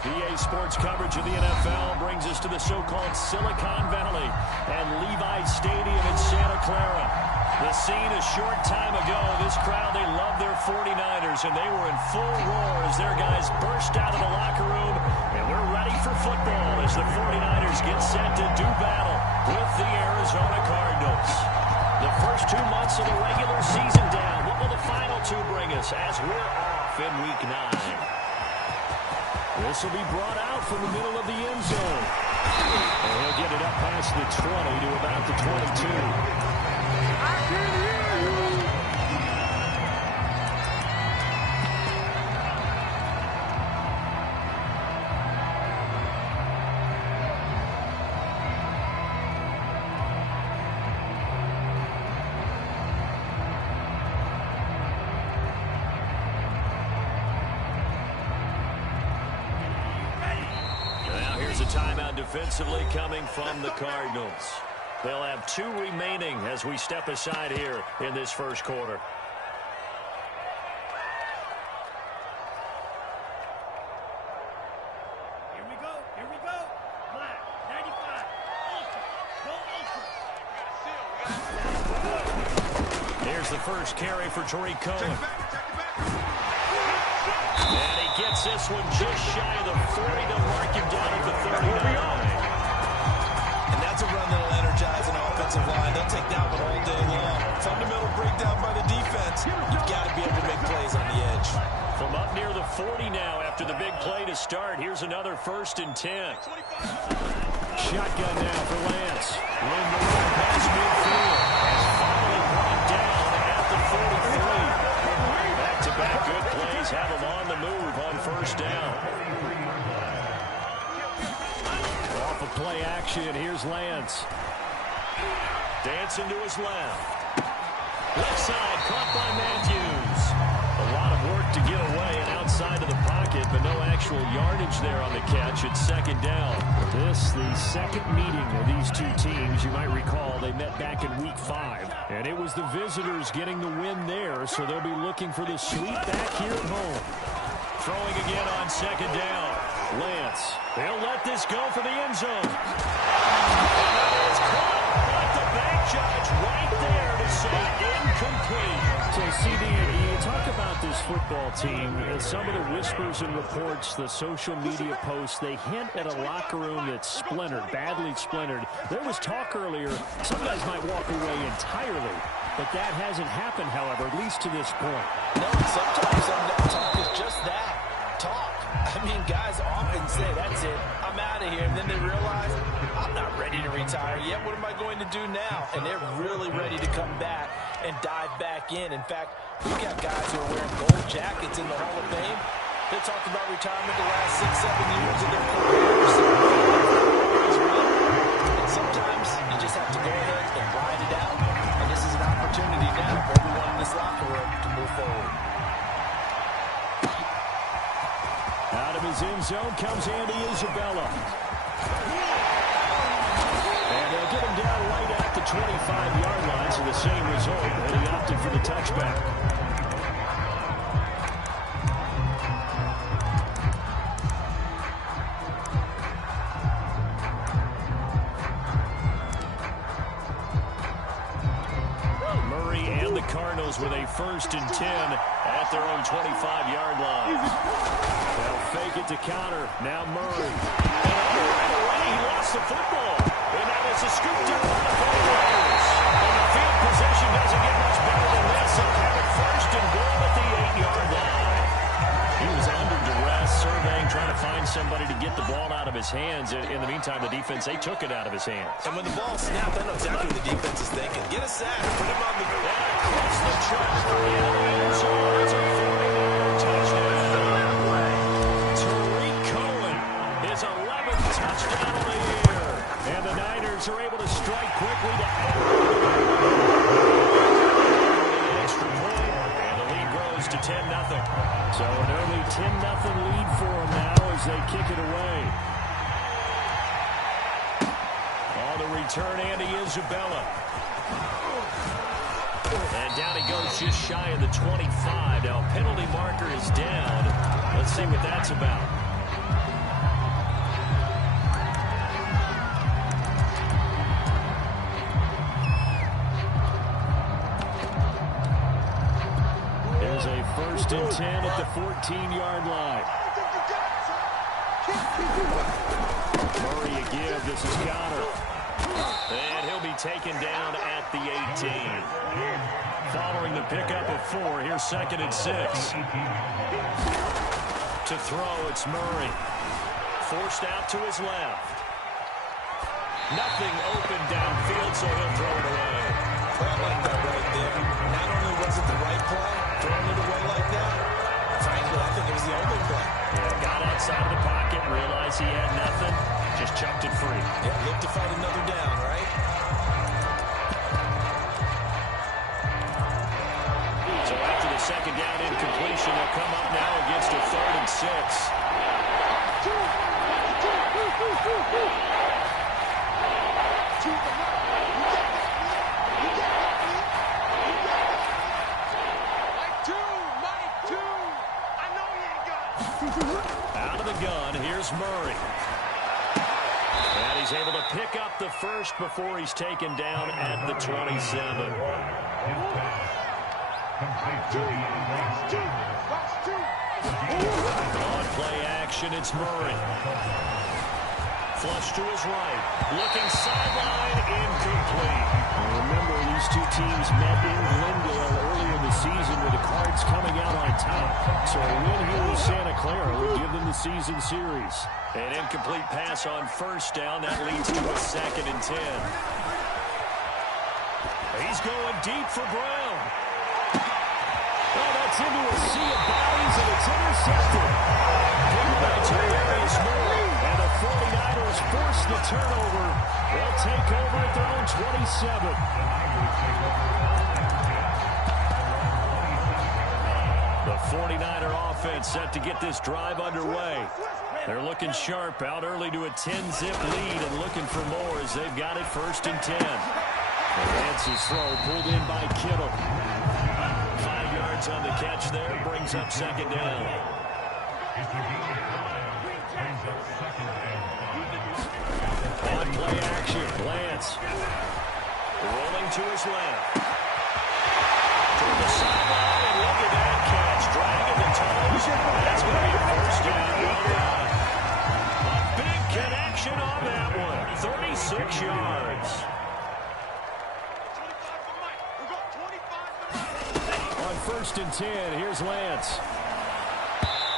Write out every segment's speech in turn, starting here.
EA Sports coverage of the NFL brings us to the so-called Silicon Valley and Levi Stadium in Santa Clara. The scene a short time ago, this crowd, they love their 49ers, and they were in full roar as their guys burst out of the locker room, and we're ready for football as the 49ers get set to do battle with the Arizona Cardinals. The first 2 months of the regular season down. What will the final 2 bring us as we're off in Week 9? This will be brought out from the middle of the end zone. And he'll get it up past the 20 to about the 22. Timeout defensively coming from the Cardinals. They'll have 2 remaining as we step aside here in this first quarter. Here we go. Here we go. Black, 95. Ultra. Go Ultra. Here's the first carry for Tariq Cohen. And he gets this one just shy of the 40 to mark him down at the 39. And that's a run that'll energize an offensive line. They'll take that one all day long. Fundamental breakdown by the defense. You've got to be able to make plays on the edge. From up near the 40 now after the big play to start. Here's another 1st and 10. Shotgun now for Lance. Run the run past midfield. Has finally brought down at the 43. Back-to-back good plays have him on the move on 1st down. Off of play action, here's Lance. Dancing to his left. Left side, caught by Matthews. A lot of work to get away and outside of the pocket, but no actual yardage there on the catch. It's 2nd down. This, the second meeting of these 2 teams. You might recall they met back in Week 5. And it was the visitors getting the win there, so they'll be looking for the sweep back here at home. Throwing again on 2nd down. Lance. They'll let this go for the end zone. And that is caught, but the bank judge right there to say incomplete. So, CD, you talk about this football team, some of the whispers and reports, the social media posts, they hint at a locker room that's splintered, badly splintered. There was talk earlier, some guys might walk away entirely, but that hasn't happened, however, at least to this point. No, sometimes that talk is just that, talk. I mean, guys often say, that's it, I'm out of here, and then they realize, I'm not ready to retire yet. What am I going to do now? And they're really ready to come back and dive back in. In fact, we've got guys who are wearing gold jackets in the Hall of Fame. They talked about retirement the last 6-7 years of their careers. And sometimes you just have to go ahead and ride it out. And this is an opportunity now for everyone in this locker room to move forward. Out of his end zone comes Andy Isabella. And they'll get him down right at the 25-yard line, so the same result, and he opted for the touchback. Murray and the Cardinals with a 1st and 10 at their own 25-yard line. They'll fake it to counter. Now Murray. And right away, he lost the football. And that is a scoop down on the 49ers. And the field position doesn't get much better than this. They'll have it 1st and goal at the 8-yard line. He was under duress, surveying, trying to find somebody to get the ball out of his hands. In the meantime, the defense, they took it out of his hands. And when the ball snapped, I know exactly what the defense is thinking. Get a sack, put him on the ground. Across the track for the end zone. It's a 49er touchdown. Tariq Cohen, his 11th touchdown of the year. And the Niners are able to strike quickly to add the extra point. And the lead grows to 10-0. So an early 10-0 lead for them now as they kick it away. On the return, Andy Isabella. And down he goes just shy of the 25. Now penalty marker is down. Let's see what that's about. First and 10 at the 14-yard line. Murray a give. This is Connor. And he'll be taken down at the 18. Following the pickup of 4, here's 2nd and 6. To throw, it's Murray. Forced out to his left. Nothing open downfield, so he'll throw it away. I like that right there. Not only was it the right play, throwing it away like that, frankly, I think it was the only play. Yeah, got outside of the pocket, realized he had nothing, just chucked it free. Yeah, look to fight another down, right? So after the 2nd down incompletion, they'll come up now against a 3rd and 6. Out of the gun, here's Murray. And he's able to pick up the first before he's taken down at the 27. On play action, it's Murray. Flush to his right. Looking sideline, incomplete. Remember, these two teams met in Glendale earlier in the season with the Cards coming out on top. So a win here with Santa Clara would give them the season series. An incomplete pass on 1st down. That leads to a 2nd and 10. He's going deep for Brown. Oh, that's into a sea of bodies, and it's intercepted. Picked by Darius Moore. And the 49ers force the turnover. They'll take over at their own 27. The 49er offense set to get this drive underway. They're looking sharp, out early to a 10-zip lead and looking for more as they've got it 1st and 10. Lance's throw pulled in by Kittle. 5 yards on the catch there, brings up 2nd down. On play action, Lance. Rolling to his left. To the sideline, and look at that catch. Dragging the toes. That's going to be a 1st down. A big connection on that one. 36 yards. On 1st and 10, here's Lance.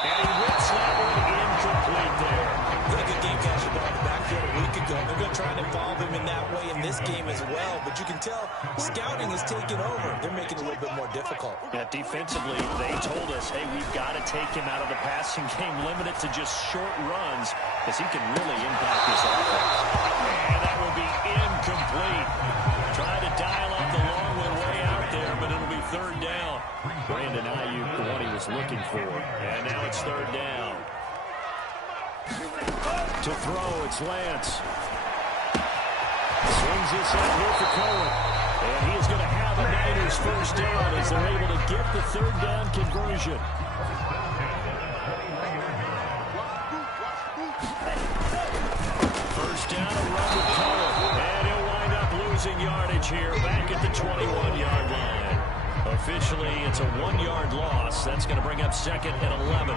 And he whips that one incomplete there. Really good game catch the ball in the backfield a week ago. They're going to try and involve him in that way in this game as well. But you can tell scouting is taking over. They're making it a little bit more difficult. Yeah, defensively, they told us, hey, we've got to take him out of the passing game, limit it to just short runs, because he can really impact this offense. And that will be incomplete. Trying to dial up the long one way out there, but it'll be 3rd down. Brandon Ayuk, the one he was looking for. And now it's 3rd down. To throw, it's Lance. Swings this out here for Cohen. And he is going to have a Niners 1st down as they're able to get the 3rd down conversion. First down, a run with Cohen. And he'll wind up losing yardage here back at the 21-yard line. Officially, it's a 1-yard loss. That's going to bring up 2nd and 11.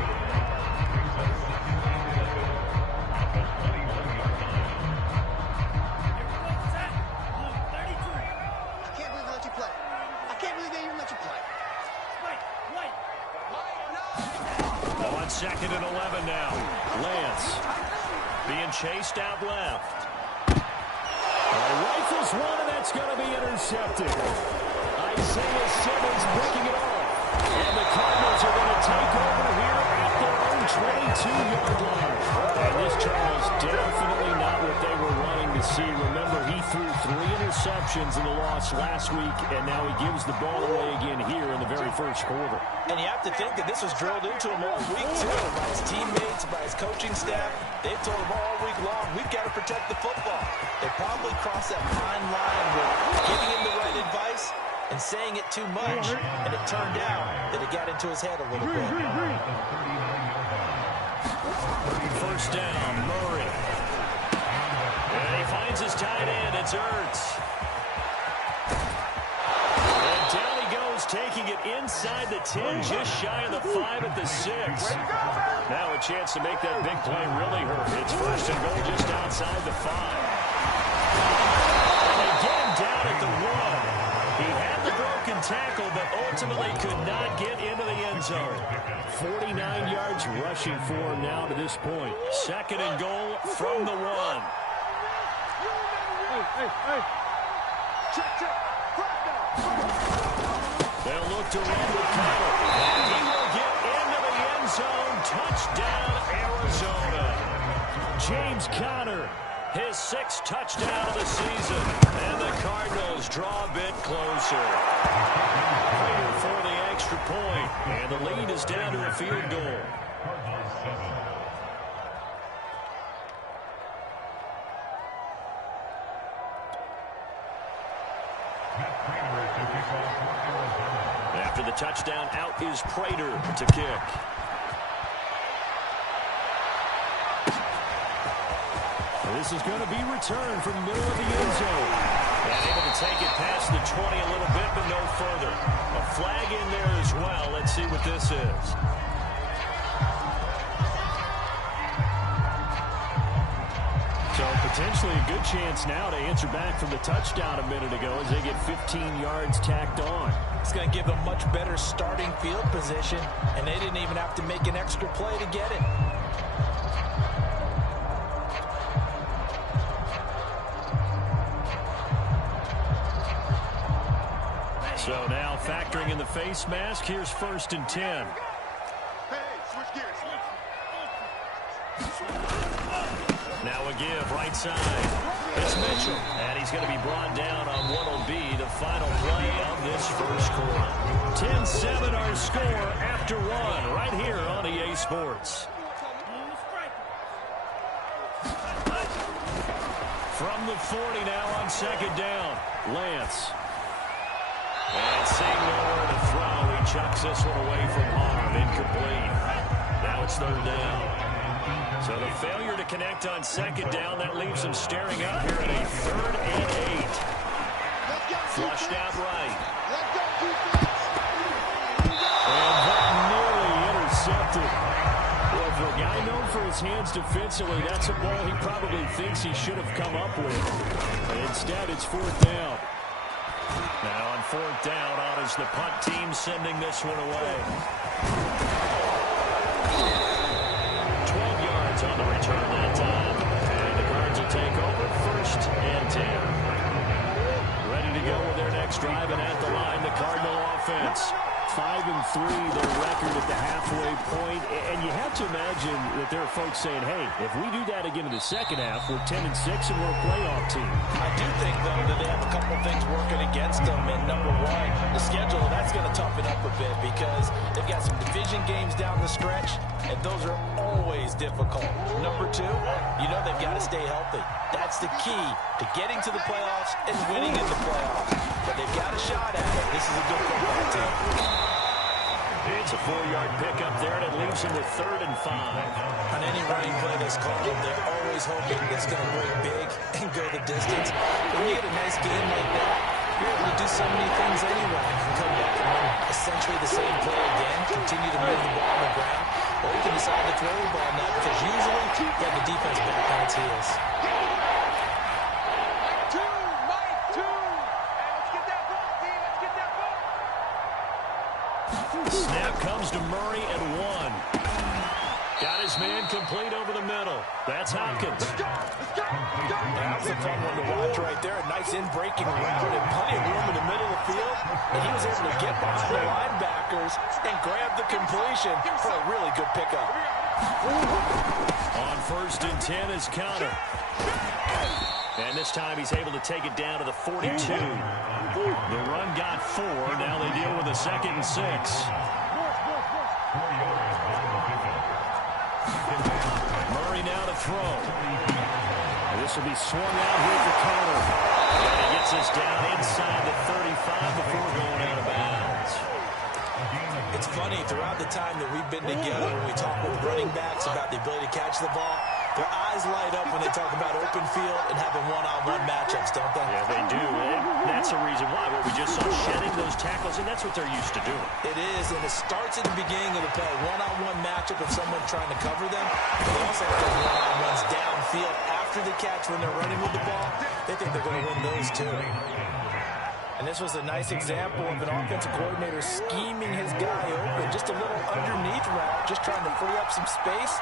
On 2nd and 11 now. Lance being chased out left. Rifles one, and that's going to be intercepted. Isaiah Simmons breaking it off. And the Cardinals are going to take over here at their own 22-yard line. And this, Charles, definitely not what they were wanting to see. Remember, he threw 3 interceptions in the loss last week, and now he gives the ball away again here in the very first quarter. And you have to think that this was drilled into him all week, too, by his teammates, by his coaching staff. They've told him all week long, we've got to protect the football. They probably crossed that fine line with giving him the right advice and saying it too much, and it turned out that it got into his head a little bit. First down, Murray. And he finds his tight end. It's Ertz. And down he goes Raiders taking it inside the 10, just shy of the 5 at the 6. Now a chance to make that big play really hurt. It's first and goal just outside the 5. And they get him down at the 1. He had the broken tackle, but ultimately could not get into the end zone. 49 yards rushing for him now to this point. Second and goal from the 1. Hey. Check. They'll look to run with Connor. And he will get into the end zone. Touchdown, Arizona. James Conner, his 6th touchdown of the season. And the Cardinals draw a bit closer. Prater for the extra point. And the lead is down to a field goal. After the touchdown, out is Prater to kick. This is going to be returned from the middle of the end zone. And able to take it past the 20 a little bit, but no further. A flag in there as well. Let's see what this is. So potentially a good chance now to answer back from the touchdown a minute ago as they get 15 yards tacked on. It's going to give them much better starting field position, and they didn't even have to make an extra play to get it. So now factoring in the face mask, here's first and 10. Hey, switch gears. Now a give right side. It's Mitchell. And he's going to be brought down on what will be the final play of this first quarter. 10-7 our score after 1 right here on EA Sports. From the 40 now on second down. Lance. And seeing nowhere to throw, he chucks this one away from harm. Incomplete. Now it's third down. So the failure to connect on second down, that leaves him staring up here at a 3rd and 8. Flushed out right. And that nearly intercepted. Well, for a guy known for his hands defensively, that's a ball he probably thinks he should have come up with. And instead, it's 4th down. Now on 4th down, on is the punt team sending this one away. 12 yards on the return that time. And the Cards will take over 1st and 10. Ready to go with their next drive, and at the line, the Cardinal offense. 5-3, their record at the halfway point. And you have to imagine that there are folks saying, hey, if we do that again in the second half, we're 10-6 and we're a playoff team. I do think, though, that they have a couple things working against them. And number 1, the schedule, that's going to toughen up a bit because they've got some division games down the stretch, and those are always difficult. Number 2, you know they've got to stay healthy. That's the key to getting to the playoffs and winning in the playoffs. But they've got a shot at it. This is a good football team. It's a 4-yard pickup there, and it leaves him with 3rd and 5. On any running play that's called, they're always hoping it's going to break big and go the distance. But when you get a nice game like that, you're able to do so many things anyway. You can come back and run essentially the same play again, continue to move the ball on the ground, or you can decide to throw the ball now because usually you have the defense back on its heels. Snap comes to Murray at 1. Got his man complete over the middle. That's Hopkins. That was a fun one to watch right there. A nice in-breaking route and plenty of room in the middle of the field. And he was able to get behind the linebackers and grab the completion for a really good pickup. On 1st and 10 is Conner. And this time he's able to take it down to the 42. The run got 4. Now they deal with a 2nd and 6. Murray now to throw. And this will be swung out here for Conner. And he gets us down inside the 35 before going out of bounds. It's funny, throughout the time that we've been together, when we talk with running backs about the ability to catch the ball, Their eyes light up when they talk about open field and having one-on-one matchups, don't they? Yeah, they do. And that's the reason why. What we just saw, shedding those tackles, and that's what they're used to doing. It is, and it starts at the beginning of the play. One-on-one matchup of someone trying to cover them. But they also have those one-on-ones downfield after the catch when they're running with the ball. They think they're going to win those, too. And this was a nice example of an offensive coordinator scheming his guy open. Just a little underneath route, just trying to free up some space.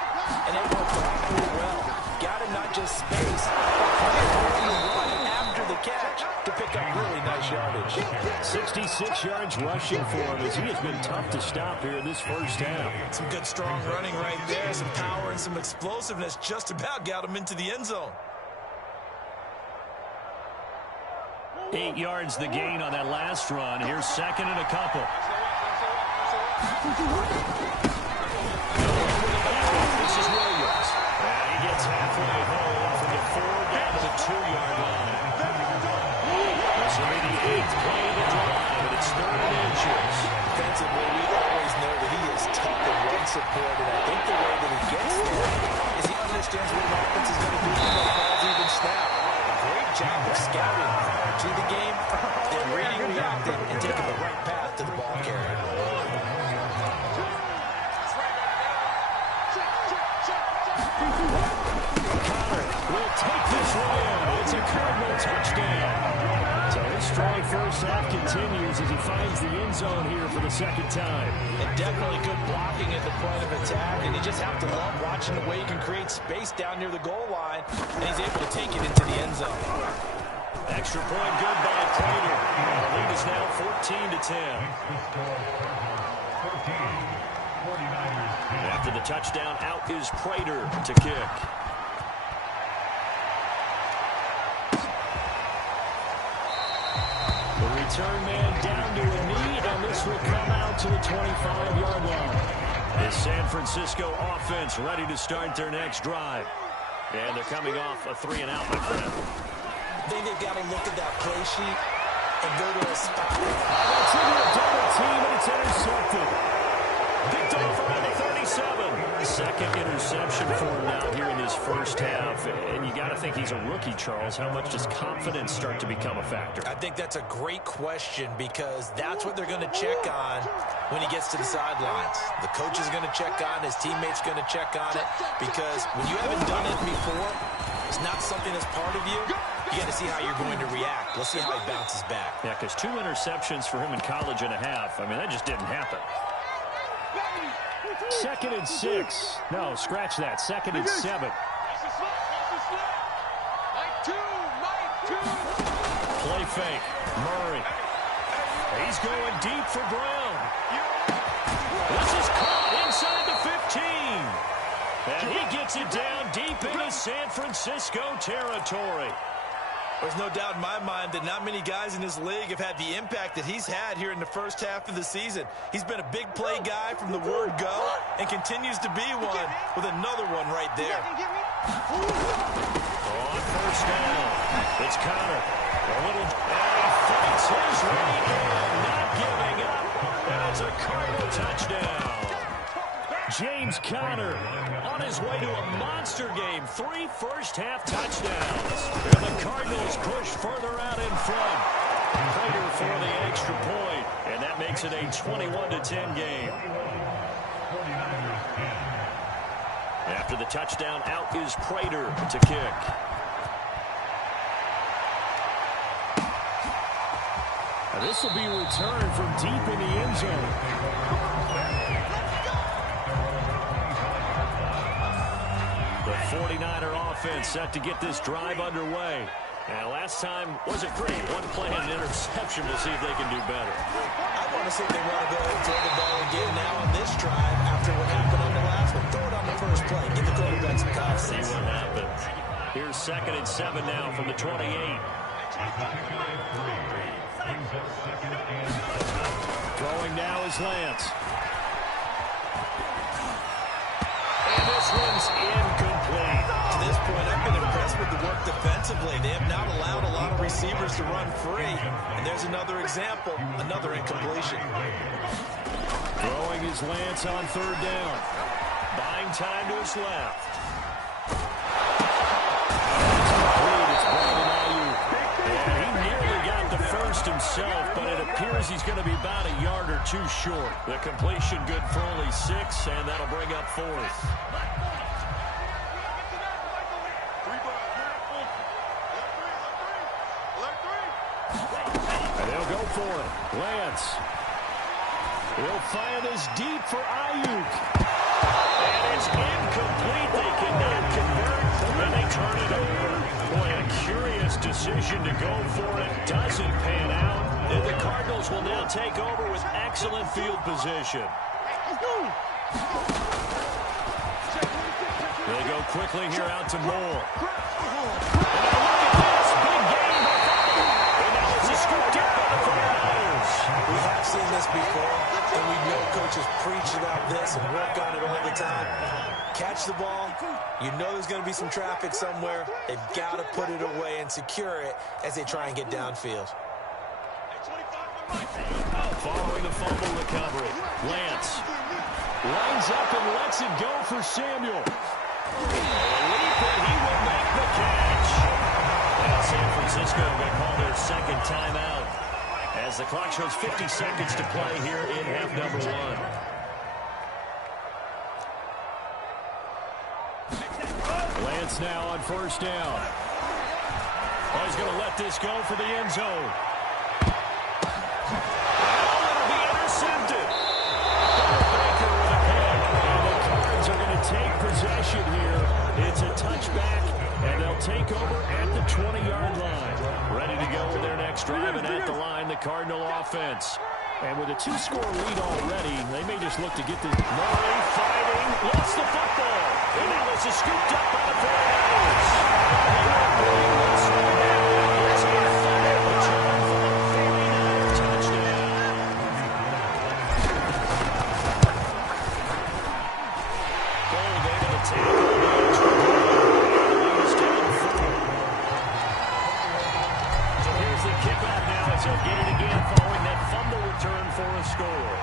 And it worked out pretty well. Got him not just space, but after the catch to pick up really nice yardage. 66 yards rushing for him as he has been tough to stop here in this first half. Some good strong running right there. Some power and some explosiveness just about got him into the end zone. 8 yards the gain on that last run. Here's second and a couple. This is Williams. And he gets halfway home from the 4 down to the 2-yard line. This will be the 8th play of the drive, and it's 3rd and inches. Defensively, we always know that he is tough in run support, and I think the way that he gets there is he understands what an offense is going to do when the ball's even snap. A great job of scouting to the game, then reading, reacting, and taking the right path to the ball carrier. Connor will take this one. It's a Cardinal touchdown. So his strong first half continues as he finds the end zone here for the second time. And definitely good blocking at the point of attack, and you just have to love watching the way he can create space down near the goal line, and he's able to take it into the end zone. Extra point good by Prater. The lead is now 14-10. After the touchdown, out is Prater to kick. The return man down to a knee, and this will come out to the 25-yard line. The San Francisco offense ready to start their next drive. And they're coming off a 3-and-out, my friend. I think they've got to look at that play sheet and go to a spot. That's into a double team, and it's intercepted. Picked off around the 37. Second interception for him now here in this first half. And you got to think he's a rookie, Charles. How much does confidence start to become a factor? I think that's a great question because that's what they're going to check on when he gets to the sidelines. The coach is going to check on, his teammates going to check on it, because when you haven't done it before, it's not something that's part of you. You got to see how you're going to react. Let's see how he bounces back. Yeah, because 2 interceptions for him in college and a half. I mean, that just didn't happen. 2nd and 6. No, scratch that. 2nd and 7. Play fake. Murray. He's going deep for Brown. This is caught inside the 15. And he gets it down deep into San Francisco territory. There's no doubt in my mind that not many guys in this league have had the impact that he's had here in the first half of the season. He's been a big play guy from the word go and continues to be one with another one right there. On first down, it's Connor. A little, and he fights his way in, not giving up. And it's a Cardinal touchdown. James Conner on his way to a monster game. 3 first-half touchdowns. And the Cardinals push further out in front. Prater for the extra point, and that makes it a 21-10 game. After the touchdown, out is Prater to kick. Now this will be returned from deep in the end zone. The 49er offense set to get this drive underway. And last time wasn't great. One play and an interception. We'll see if they can do better. I want to see if they want to go and throw the ball again now on this drive after what happened on the last one. Throw it on the first play. Give the quarterback some confidence. See what happens. Here's 2nd and 7 now from the 28. Throwing now is Lance. And this one's incomplete. To this point, I've been impressed with the work defensively. They have not allowed a lot of receivers to run free. And there's another example, another incompletion. Throwing is Lance on 3rd down. Buying time to his left. first himself, but it appears he's going to be about a yard or two short. The completion good for only 6, and that'll bring up 4th. And they'll go for it. Lance. He'll fire this deep for Ayuk. And it's incomplete. They cannot convert, and they turn it over. Boy, a curious decision to go for it. Doesn't pan out. And the Cardinals will now take over with excellent field position. They go quickly here out to Moore. And now look at this. Big game. And now it's a scooped up by the 49ers. We have seen this before, and we know coaches preach about this and work on it all the time. Catch the ball. You know there's going to be some traffic somewhere. They've got to put it away and secure it as they try and get downfield. Following the fumble recovery, Lance lines up and lets it go for Samuel. Leap, and he will make the catch. And San Francisco going to call their second timeout as the clock shows 50 seconds to play here in half number 1. Lance now on first down. Oh, he's going to let this go for the end zone. Oh, it'll be intercepted. Baker with a pick. And the Cards are going to take possession here. It's a touchback, and they'll take over at the 20-yard line. Ready to go with their next drive, and at the line, the Cardinal offense. And with a 2-score lead already, they may just look to get this. Murray fighting, lost the football. And now this is scooped up by the 49ers. He will bring this one down. It's a 5 return for a 49er touchdown. Gold into the tackle. Leads down 4. So here's the kickoff now as they'll get it again following that fumble return for a score.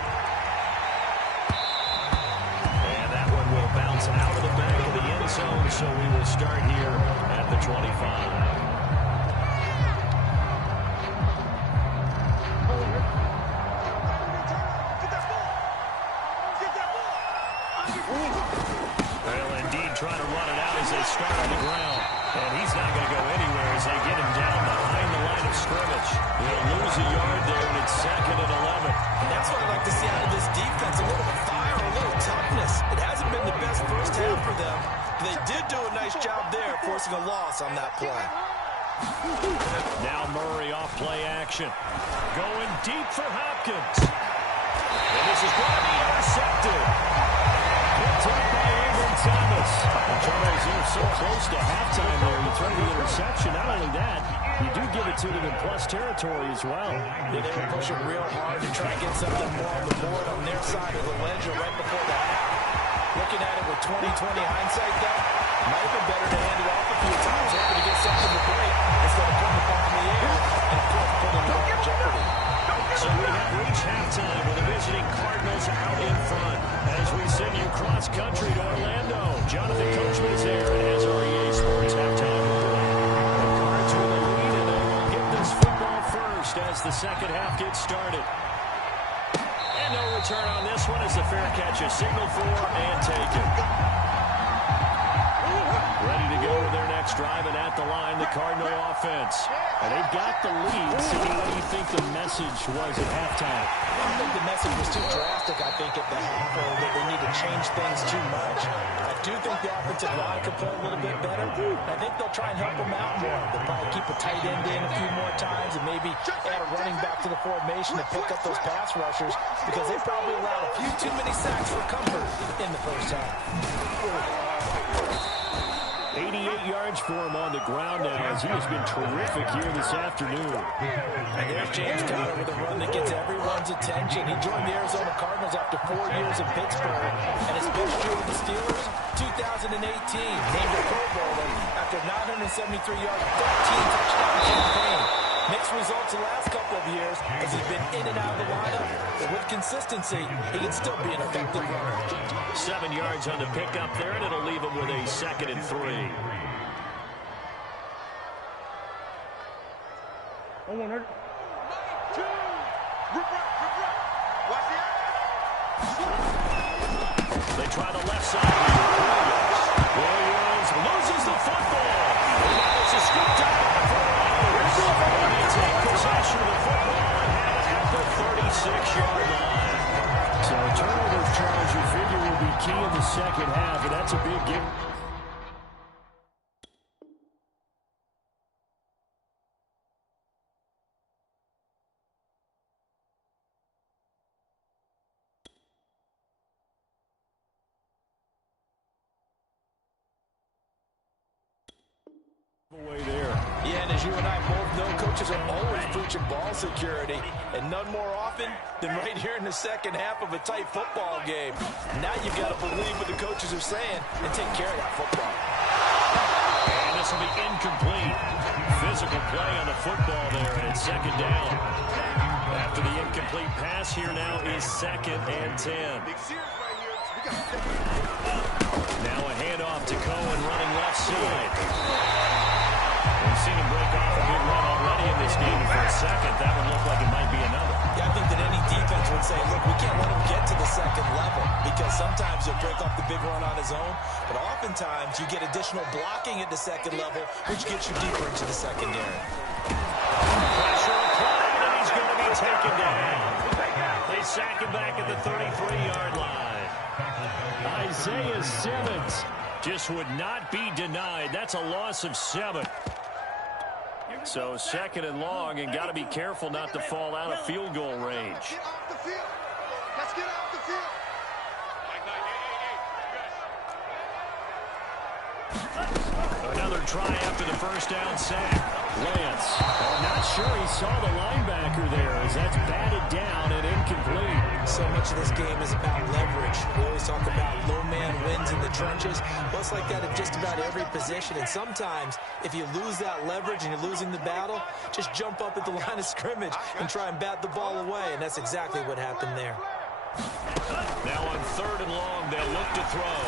And that one will bounce out of the back of the end zone, so we will start here at the 25. Well, indeed, trying to run it out as they start on the ground. And he's not going to go anywhere as they get him down behind the line of scrimmage. They'll lose a yard there, and it's 2nd and 11. And that's what I like to see out of this defense, a little fire, a little toughness. It hasn't been the best first half for them. They did do a nice job there, forcing a loss on that play. Now Murray off play action. Going deep for Hopkins. And this is going to be intercepted. Picked up by Abram Thomas. Charles, you're so close to halftime there. You throw the interception. Not only that, you do give it to them in plus territory as well. Yeah, they were pushing real hard to try and get something more on the board on their side of the ledger right before the half. Looking at it with 20/20 hindsight, though, might have been better to hand it off a few times, hoping to get something to break instead of putting the ball in the air and, of course, putting the ball in jeopardy. So we have reached halftime with the visiting Cardinals out in front as we send you cross-country to Orlando. Jonathan Coachman is there and has our EA Sports halftime report. The Cards with the lead, and they will get this football first as the second half gets started. And no return on this one as the fair catch is signaled for and taken. Ready to go with their next drive, and at the line, the Cardinal offense. And they've got the lead. So what do you think the message was at halftime? I don't think the message was too drastic, I think, at the half, or that they need to change things too much. I do think the offensive line could play a little bit better. I think they'll try and help them out more. They'll probably keep a tight end in a few more times and maybe add a running back to the formation to pick up those pass rushers because they probably allowed a few too many sacks for comfort in the first half. 88 yards for him on the ground now as he has been terrific here this afternoon. And there's James Conner with a run that gets everyone's attention. He joined the Arizona Cardinals after 4 years in Pittsburgh, and his best year with the Steelers, 2018, named a Pro Bowler after 973 yards, 13 touchdown campaign. Mixed results the last couple of years as he's been in and out of the lineup, but with consistency, he can still be an effective runner. 7 yards on the pickup there, and it'll leave him with a 2nd and 3. try the left side. Williams loses the football. And now it's a scoop down for the Raiders. And they take possession of the football and have it at the 36-yard line. So turnovers, Charles, you figure will be key in the second half, and that's a big game. Away there. Yeah, and as you and I both know, coaches are always preaching ball security, and none more often than right here in the second half of a tight football game. Now you've got to believe what the coaches are saying and take care of that football. And this will be incomplete. Physical play on the football there, and it's second down. After the incomplete pass, here now is 2nd and 10. Now a handoff to Cohen running left side. We've seen him break off a big run already in this game. For a second, that would look like it might be another. Yeah, I think that any defense would say, look, we can't let him get to the second level because sometimes he'll break off the big run on his own, but oftentimes you get additional blocking at the second level, which gets you deeper into the secondary. Pressure applied, and he's going to be taken down. They sack him back at the 33-yard line. Isaiah Simmons just would not be denied. That's a loss of 7. So 2nd and long, and got to be careful not to fall out of field goal range. Get off the field. Let's get off the field. Another try after the first down sack. Lance, not sure he saw the linebacker there as that's batted down and incomplete. So much of this game is about leverage. We always talk about low man wins in the trenches. Well, it's like that at just about every position. And sometimes, if you lose that leverage and you're losing the battle, just jump up at the line of scrimmage and try and bat the ball away. And that's exactly what happened there. Now on 3rd and long, they'll look to throw.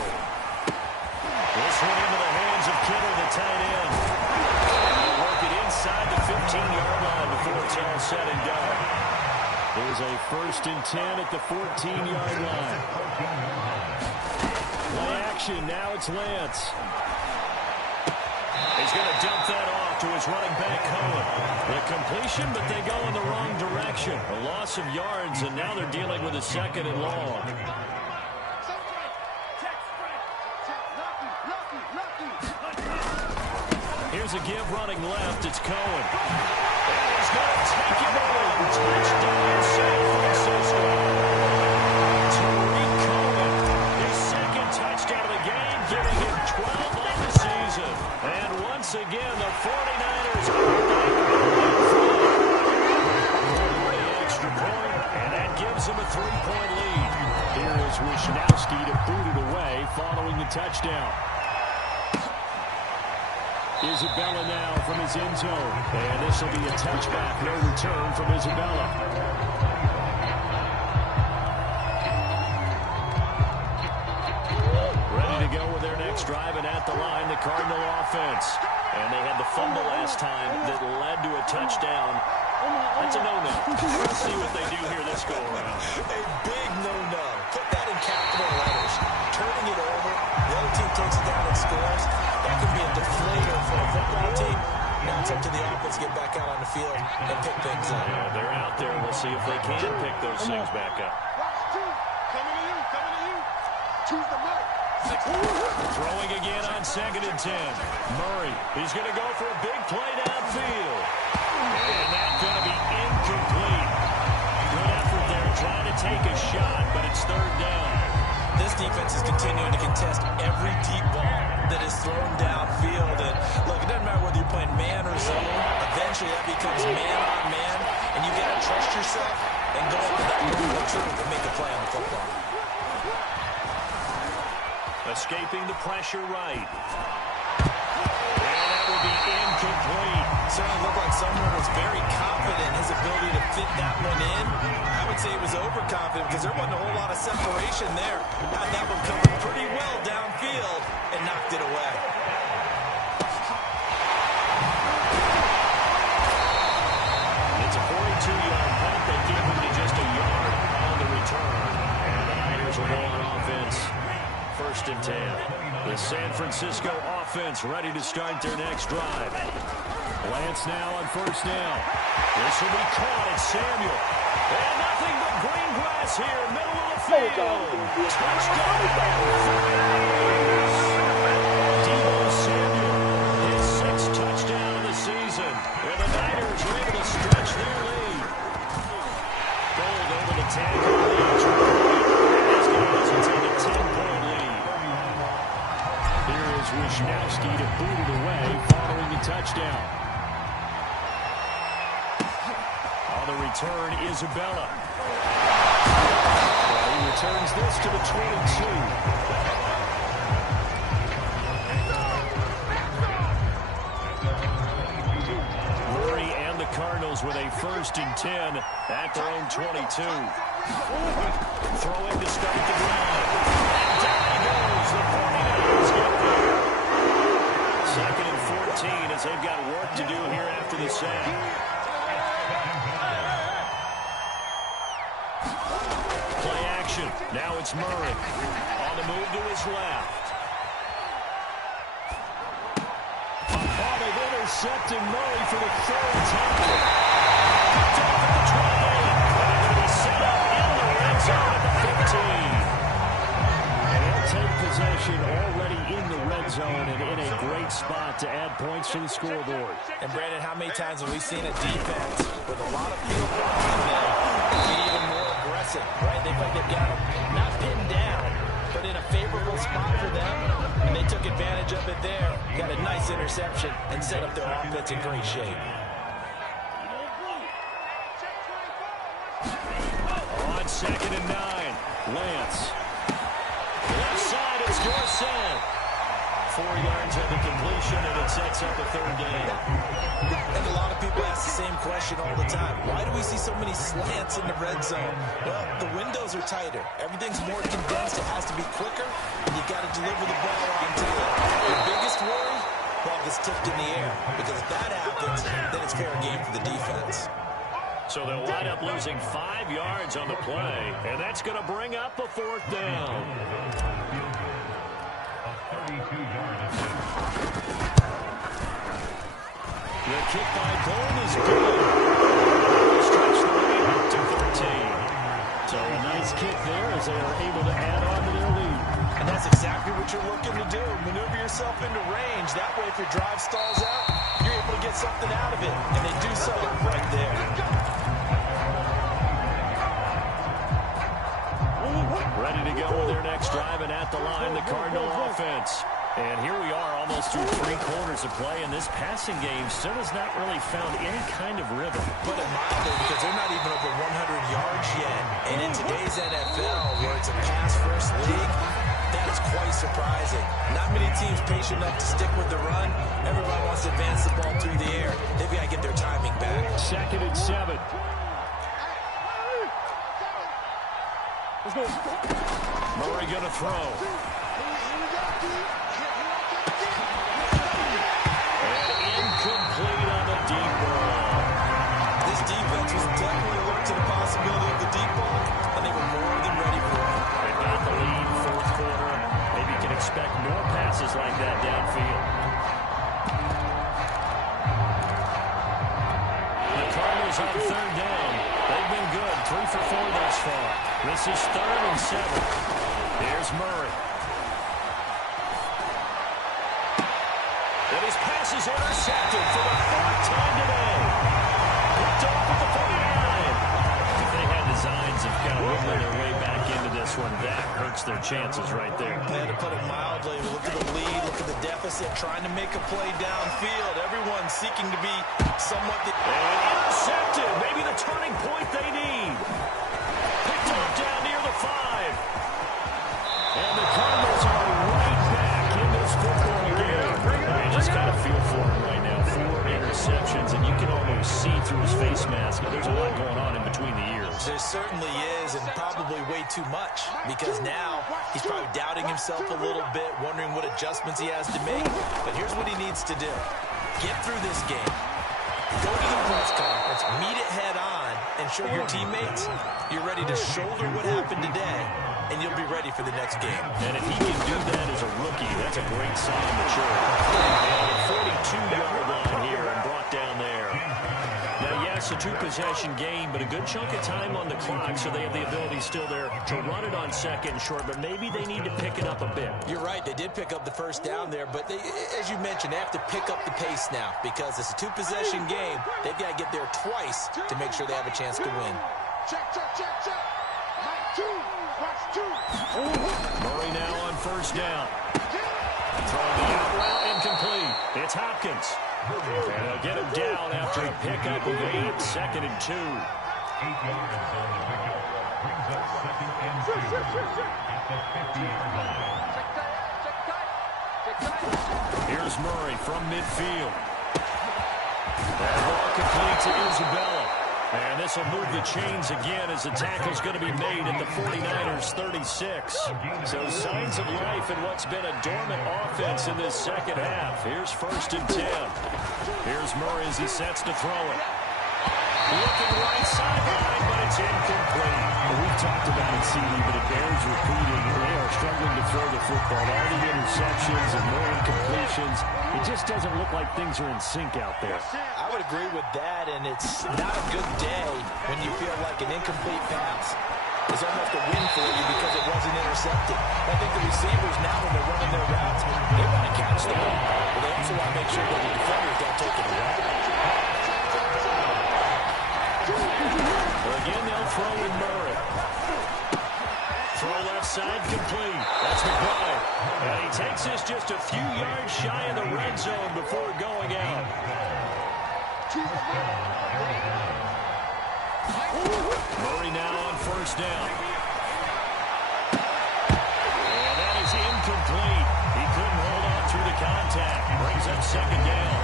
This one into the hands of Kittle, the tight end. They'll work it inside the 15-yard line before it's all said and done. There's a 1st and 10 at the 14-yard line. Play action, now it's Lance. He's going to dump that off to his running back, Cohen. The completion, but they go in the wrong direction. A loss of yards, and now they're dealing with a 2nd and long. Here's a give running left. It's Cohen. And he's going to take it home. Touchdown, San Francisco. Tariq Cohen, his 2nd touchdown of the game, giving him 12 on the season. And once again, the 49ers are back on the extra point, and that gives them a 3-point lead. Here is Wishnowski to boot it away following the touchdown. Isabella now from his end zone. And this will be a touchback. No return from Isabella. Ready to go with their next drive, and at the line, the Cardinal offense. And they had the fumble last time that led to a touchdown. That's a no-no. Let's see what they do here this go-around. A big no-no. Put that in capital letters. Turning it over, the other team takes it down and scores. That can be a deflator for a football team. Now it's up to the offense to get back out on the field and pick things up. Yeah, they're out there. We'll see if they can pick those things back up. Coming to you, coming to you. Choose the mark. Throwing again on 2nd and 10. Murray, he's going to go for a big play downfield. And that's going to be incomplete. Good effort there, trying to take a shot, but it's 3rd down. This defense is continuing to contest every deep ball that is thrown downfield. And look, it doesn't matter whether you're playing man or zone. Eventually that becomes man on man, and you got to trust yourself and go up to that moment of truth and make a play on the football. Escaping the pressure right. And that will be incomplete. Certainly looked like someone was very confident in his ability to fit that one in. I would say he was overconfident because there wasn't a whole lot of separation there. Had that one covered pretty well downfield and knocked it away. It's a 42-yard punt. They keep him to just a yard on the return. And the Niners will go on offense. The San Francisco offense ready to start their next drive. Lance now on first down. This will be caught. It's Samuel. And nothing but green grass here, middle of the field. Deebo Samuel, his sixth touchdown of the season. And the Niners are able to stretch their lead. Gold over the tackle. As goes into the 10-point lead. Here is Wisnowski to boot it away following the touchdown. On the return, Isabella. He returns this to the 22. Murray and the Cardinals with a 1st and 10 at their own 22. Throwing to start the drive. And down he goes. The 49ers get there. 2nd and 14 as they've got work to do here after the sack. Play action. Now it's Murray. On the move to his left. Oh, they've intercepted Murray for the 3rd time. Picked off at the 28. Going to be set up in the red zone at the 15. And they'll take possession already in the red zone and in a great spot to add points to the scoreboard. And Brandon, how many times have we seen a defense with a lot of field behind them be even more aggressive, right? They feel like they've got them not pinned down, but in a favorable spot for them, and they took advantage of it there. Got a nice interception and set up their offense in great shape. On 2nd and 9, Lance. Left side is Dorsett. 4 yards on the completion, and it sets up a 3rd down. And a lot of people ask the same question all the time. Why do we see so many slants in the red zone? Well, the windows are tighter. Everything's more condensed. It has to be quicker, and you got to deliver the ball on time. The biggest worry? Ball gets tipped in the air, because if that happens, then it's fair game for the defense. So they'll wind up losing 5 yards on the play, and that's going to bring up a 4th down. The kick by Bourne is good. Stretch the lead up to 13. So a nice kick there as they are able to add on to their lead. And that's exactly what you're looking to do. Maneuver yourself into range. That way, if your drive stalls out, you're able to get something out of it. And they do so right there. Ready to go with their next drive, and at the line, the Cardinal offense. And here we are almost through 3 quarters of play, and this passing game still has not really found any kind of rhythm. Put it mildly, because they're not even over 100 yards yet. And in today's NFL, where it's a pass-first league, that is quite surprising. Not many teams patient enough to stick with the run. Everybody wants to advance the ball through the air. They've got to get their timing back. 2nd and 7. Murray going to throw. Incomplete on the deep ball. This defense was definitely alert to the possibility of the deep ball, and they were more than ready for it. They've got the lead, 4th quarter. Maybe you can expect more passes like that downfield. The Cardinals on 3rd down. They've been good, 3 for 4 thus far. This is 3rd and 7. Here's Murray. And his pass is intercepted for the 4th time today. Picked off at the 49. If they had designs of kind of wiggling their way back into this one, that hurts their chances right there. And to put it mildly, look at the lead, look at the deficit, trying to make a play downfield. Everyone seeking to be somewhat... And intercepted. Maybe the turning point they need. Picked off down near the 5. And the Cardinals are right back in this football game. I just got a feel for him right now. 4 interceptions, and you can almost see through his face mask. There's a lot going on in between the ears. There certainly is, and probably way too much, because now he's probably doubting himself a little bit, wondering what adjustments he has to make. But here's what he needs to do. Get through this game. Go to the press conference, meet it head on, and show your teammates you're ready to shoulder what happened today and you'll be ready for the next game. And if he can do that as a rookie, that's a great sign of maturity. And a 42-yard line here and brought down there. Now, yes, a two-possession game, but a good chunk of time on the clock, so they have the ability still there to run it on second and short, but maybe they need to pick it up a bit. You're right. They did pick up the first down there, but they, as you mentioned, they have to pick up the pace now because it's a two-possession game. They've got to get there twice to make sure they have a chance to win. Check, check, check, check. Mike, 2. Watch 2. Murray now on first down. Throwing the out route incomplete. It's Hopkins. And they'll get him down after a pickup of 8, second and 2. 8 yards on the pickup. Brings up second and 2 at the 50-yard line. Here's Murray from midfield. That ball complete to Isabella. And this will move the chains again as the tackle's going to be made at the 49ers 36. So signs of life in what's been a dormant offense in this second half. Here's first and 10. Here's Murray as he sets to throw it. Looking right sideline, but it's incomplete. Well, we've talked about it, CD, but it bears repeating. They are struggling to throw the football. All the interceptions and more incompletions. It just doesn't look like things are in sync out there. I would agree with that, and it's not a good day when you feel like an incomplete pass is almost a win for you because it wasn't intercepted. I think the receivers now, when they're running their routes, they want to catch the ball, but they also want to make sure that the defenders don't take it away. Again, they'll throw in Murray. Throw left side complete. That's McBride. And he takes this just a few yards shy of the red zone before going out. Murray now on first down. And that is incomplete. He couldn't hold on through the contact. Brings up second down.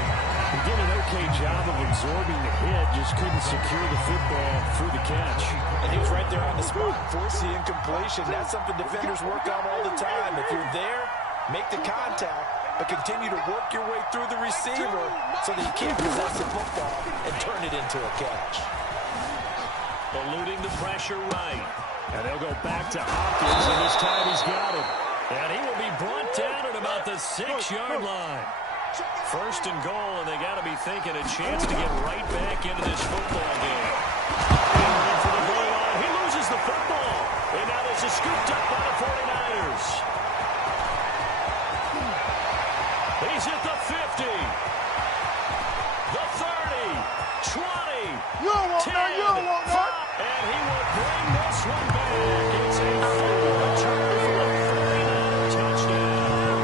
He did an okay job of absorbing the hit, just couldn't secure the football through the catch. And he was right there on the spot, force the incompletion. That's something defenders work on all the time. If you're there, make the contact, but continue to work your way through the receiver so that you can't possess the football and turn it into a catch. Eluding the pressure right. And they'll go back to Hopkins, and this time he's got it. And he will be brought down at about the 6-yard line. First and goal, and they got to be thinking a chance to get right back into this football game. And for the goal line, he loses the football. And now this is scooped up by the 49ers. He's at the 50. The 30. 20. You don't want 10. that. You don't want that. And he will bring this one back. It's a fumble return for a 49er touchdown.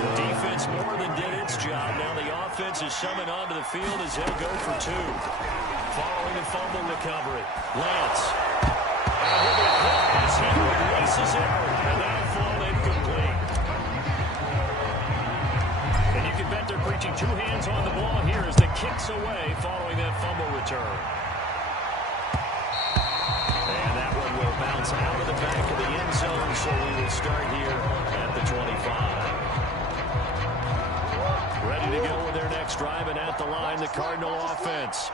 The defense more than did its job. Now the offense is summoned onto the field as they'll go for 2. Following the fumble recovery, Lance. And he'll be hit as he releases it. And that'll fall incomplete. And you can bet they're preaching 2 hands on the ball here as the kick's away following that fumble return. And that one will bounce out of the back of the end zone, so we will start here at the 25. Ready to go with their next drive, and at the line, the Cardinal offense.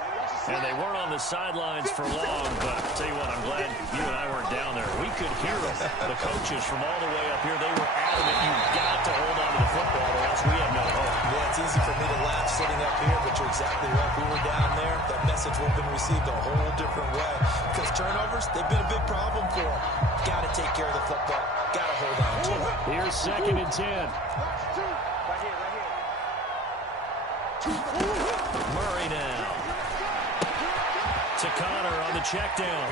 And they weren't on the sidelines for long, but I'll tell you what, I'm glad you and I weren't down there. We could hear them. The coaches from all the way up here, they were adamant you've got to hold on to the football, or else we have no hope. Yeah, it's easy for me to laugh sitting up here, but you're exactly right. We were down there. That message would have been received a whole different way. Because turnovers, they've been a big problem for them. Got to take care of the football. Got to hold on to it. Here's second and 10. Murray now. To Connor on the check down.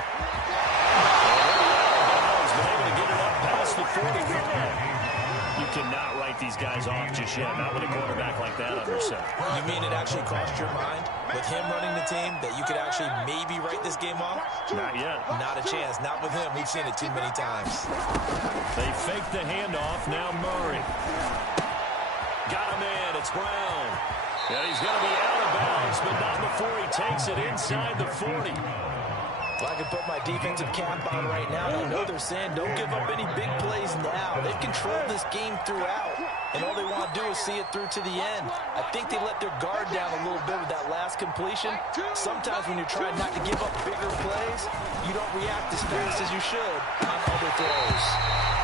He's been able to get it up past the 45. You cannot write these guys off just yet, not with a quarterback like that under center. You mean it actually crossed your mind with him running the team that you could actually maybe write this game off? Not yet. Not a chance. Not with him. We've seen it too many times. They fake the handoff. Now Murray. Got a man. It's Brown. And he's going to be out of bounds, but not before he takes it inside the 40. Well, I can put my defensive cap on right now. I know they're saying don't give up any big plays now. They've controlled this game throughout. and all they want to do is see it through to the end. I think they let their guard down a little bit with that last completion. Sometimes when you're trying not to give up bigger plays, you don't react as fast as you should on other throws.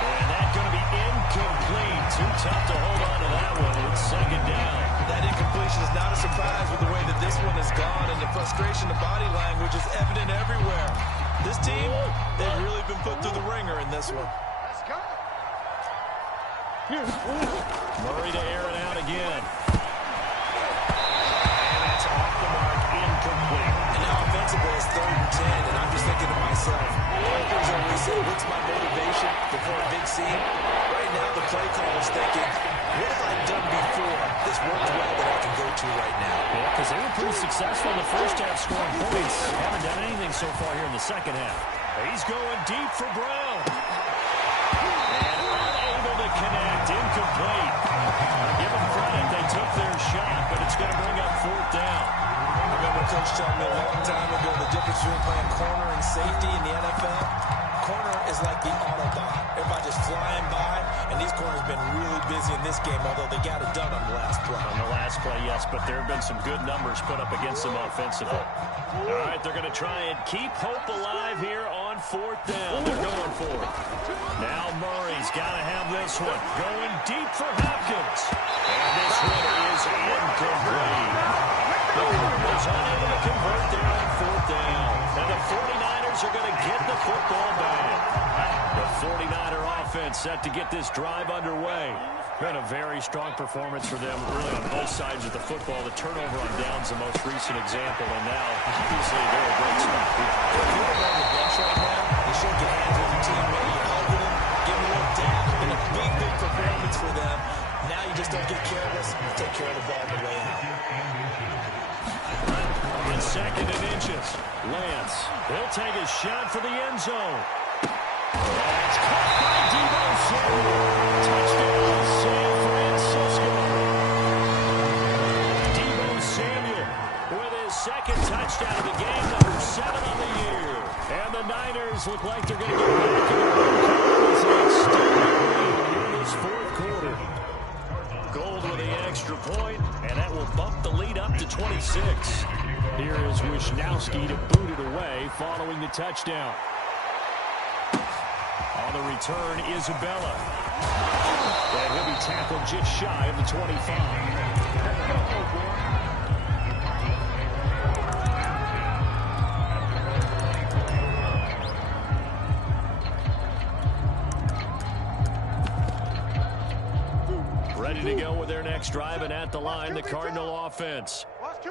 And that's going to be incomplete. Too tough to hold on to that one. It's second down. That incompletion is not a surprise with the way that this one has gone, and the frustration, the body language is evident everywhere. This team, they've really been put through the ringer in this one. Let's go. Murray to air it out again. And it's off the mark, incomplete. And now offensively it's 3rd and 10, and I'm just thinking to myself, Lakers always say, what's my motivation before a big scene? Right now the play caller's thinking, what have I done before that's worked well that I can go to right now? Yeah, because they were pretty successful in the first half scoring points. Haven't done anything so far here in the second half. He's going deep for Brown. And unable to connect, incomplete. I'll give them credit, they took their shot, but it's going to bring up 4th down. I remember Coach telling me a long time ago the difference between playing corner and safety in the NFL. Corner is like the Autobahn. Everybody just flying by, and these corners have been really busy in this game, although they got it done on the last play. On the last play, yes, but there have been some good numbers put up against them offensively. All right, they're going to try and keep hope alive here on 4th down. They're going for it. Now Murray's got to have this one. Going deep for Hopkins. And this one is incomplete. The Cardinals unable to convert there on 4th down. And the 49ers are going to get the football back. The 49er offense set to get this drive underway. Been a very strong performance for them, really on both sides of the football. The turnover on downs the most recent example, and now obviously a very great start. If you're on the bench right now, you should get hands with your teammate, you hug with them, give them a little dab, and a big performance for them. Now you just don't get careless, you take care of the ball on the way out. In 2nd and inches, Lance, he'll take a shot for the end zone. That's caught by Deebo Samuel. Touchdown, San Francisco. Deebo Samuel with his 2nd touchdown of the game, number 7 on the year. And the Niners look like they're going to get back in the game as they extend the lead in this 4th quarter. Gold with the extra point, and that will bump the lead up to 26. Here is Wisnowski to boot it away following the touchdown. On the return, Isabella. And he'll be tackled just shy of the 25. Ready to go with their next drive, and at the line, the Cardinal offense.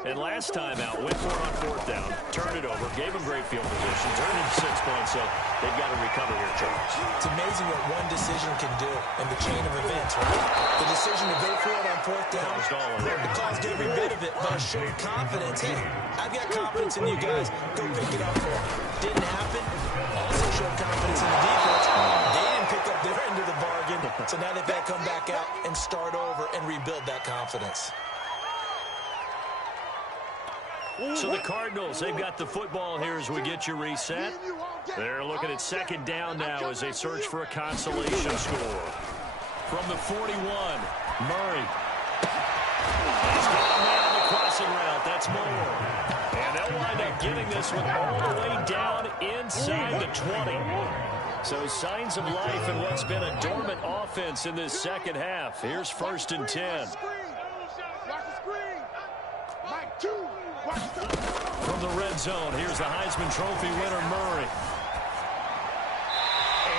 And last time out, went for it on 4th down, turned it over, gave them great field position, turned it into 6 points, so they've got to recover here, Charles. It's amazing what one decision can do in the chain of events, right? The decision to go for it on 4th down, it caused every bit of it, but it showed confidence. Hey, I've got confidence in you guys. Go pick it up for them. Didn't happen. Also showed confidence in the defense. They didn't pick up their end of the bargain, so now they've got to come back out and start over and rebuild that confidence. So the Cardinals, they've got the football here as we get you reset. They're looking at 2nd down now as they search for a consolation score. From the 41, Murray. He's got a man on the crossing route. That's Moore. And they'll wind up getting this one all the way down inside the 20. So signs of life in what's been a dormant offense in this second half. Here's 1st and 10. From the red zone, here's the Heisman Trophy winner, Murray.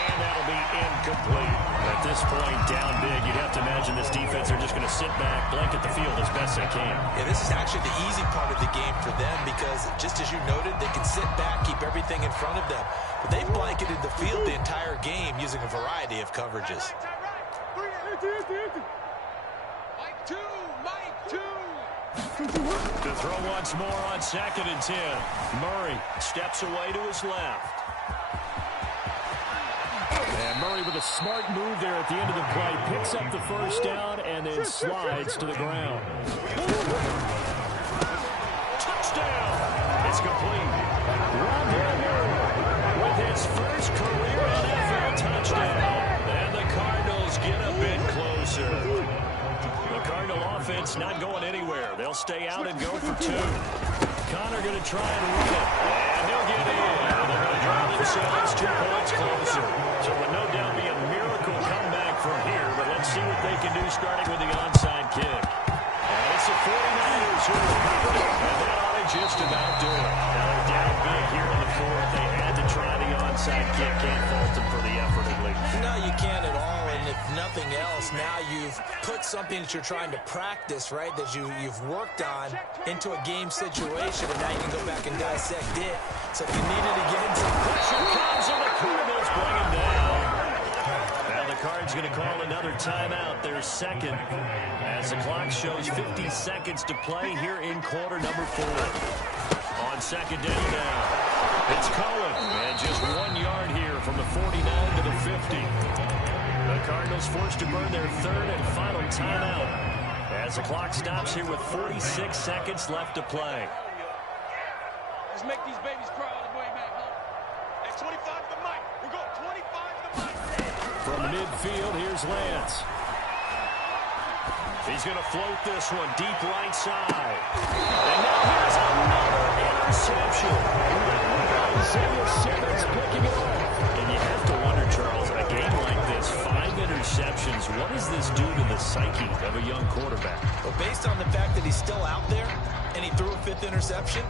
And that'll be incomplete. At this point, down big, you'd have to imagine this defense are just going to sit back, blanket the field as best they can. Yeah, this is actually the easy part of the game for them because, just as you noted, they can sit back, keep everything in front of them. But they've blanketed the field the entire game using a variety of coverages. To throw once more on 2nd and 10. Murray steps away to his left. And Murray with a smart move there at the end of the play. Picks up the 1st down and then slides to the ground. Touchdown! It's complete. Rondale Moore with his first career NFL touchdown. And the Cardinals get a bit closer. The Cardinal offense not going anywhere. They'll stay out and go for two. Connor going to try and run it. And he'll get in. They're going to drive themselves 2 points closer. So it would no doubt be a miracle comeback from here. But let's see what they can do starting with the onside kick. And it's the 49ers who recover it. And that ought to just about do it. Now they're down big here in the fourth. They had to try the onside kick. Can't fault them for the effort at least. No, you can't at all. And if nothing else, now you've put something that you're trying to practice, right, that you've worked on into a game situation, and now you can go back and dissect it. So if you need it again, some pressure comes, and the Cardinals bring him down. Now the Cards going to call another timeout, their second, as the clock shows 50 seconds to play here in quarter number 4. On second down now, it's Cohen, and just 1 yard here from the 49 to the 50. The Cardinals forced to burn their third and final timeout as the clock stops here with 46 seconds left to play. Let's make these babies cry all the way back home. At 25 to the mic. We go 25 to the mic. From midfield, here's Lance. He's going to float this one deep right side. And now here's another interception. Xavier Simmons picking it off. And you have to wonder, Charles, a game like this, 5 interceptions, what does this do to the psyche of a young quarterback? Well, based on the fact that he's still out there and he threw a 5th interception,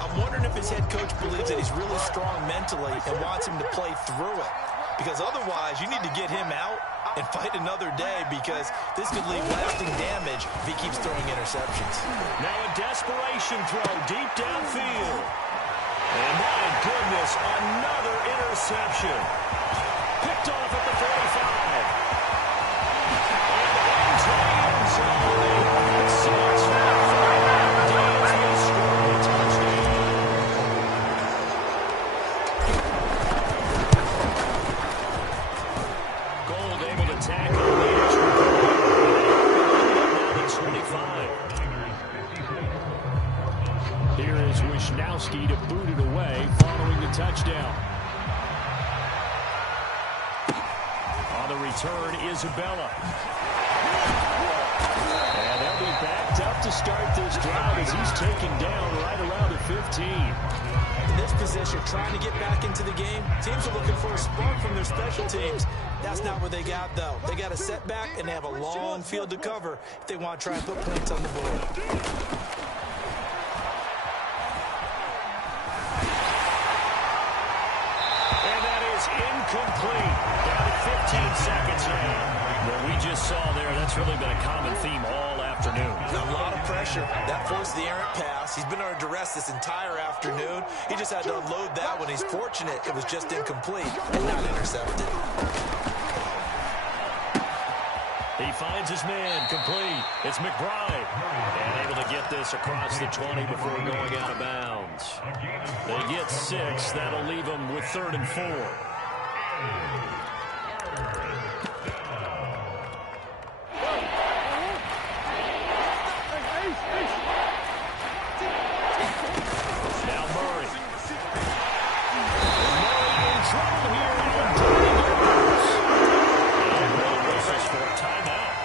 I'm wondering if his head coach believes that he's really strong mentally and wants him to play through it. Because otherwise, you need to get him out and fight another day, because this could leave lasting damage if he keeps throwing interceptions. Now a desperation throw deep downfield. And my goodness, another interception. Picked off at the 45. And into the end zone. Six for the score a touchdown. Gold able to tackle the extra now at 25. Here is Wisnowski to boot it away following the touchdown. On the return, Isabella. And they'll be backed up to start this drive as he's taken down right around the 15. In this position, trying to get back into the game, teams are looking for a spark from their special teams. That's not what they got, though. They got a setback, and they have a long field to cover if they want to try and put points on the board. Incomplete. Down to 15 seconds now. What we just saw there, that's really been a common theme all afternoon. A lot of pressure. That forced the errant pass. He's been under duress this entire afternoon. He just had to unload that one. He's fortunate it was just incomplete and not intercepted. He finds his man, complete. It's McBride. And able to get this across the 20 before going out of bounds. They get 6. That'll leave them with 3rd and 4. Now Murray. Murray in trouble here. And down he goes. And whistles for a timeout.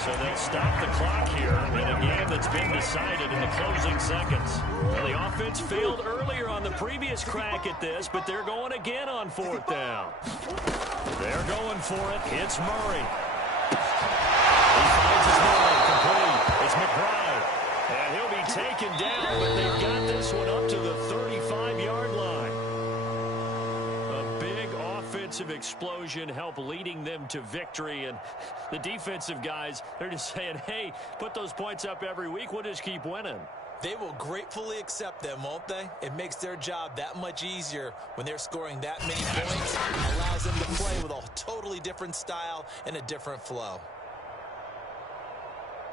So they'll stop the clock here in a game that's been decided in the closing seconds. Well, the offense failed earlier on the previous crack at this, but they're going again on 4th down. They're going for it. It's Murray. He finds his man, complete. It's McBride. And he'll be taken down, but they've got this one up to the 35-yard line. A big offensive explosion helped leading them to victory. And the defensive guys, they're just saying, hey, put those points up every week. We'll just keep winning. They will gratefully accept them, won't they? It makes their job that much easier when they're scoring that many points. It allows them to play with a totally different style and a different flow.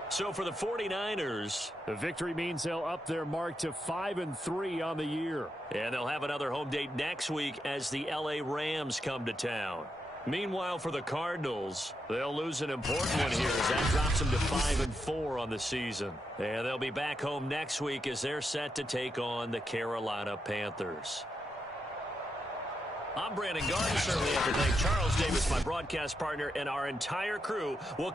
So for the 49ers, the victory means they'll up their mark to 5-3 on the year. And they'll have another home date next week as the LA Rams come to town. Meanwhile, for the Cardinals, they'll lose an important one here as that drops them to 5-4 on the season. And they'll be back home next week as they're set to take on the Carolina Panthers. I'm Brandon Garden. Certainly have to thank Charles Davis, my broadcast partner, and our entire crew. We'll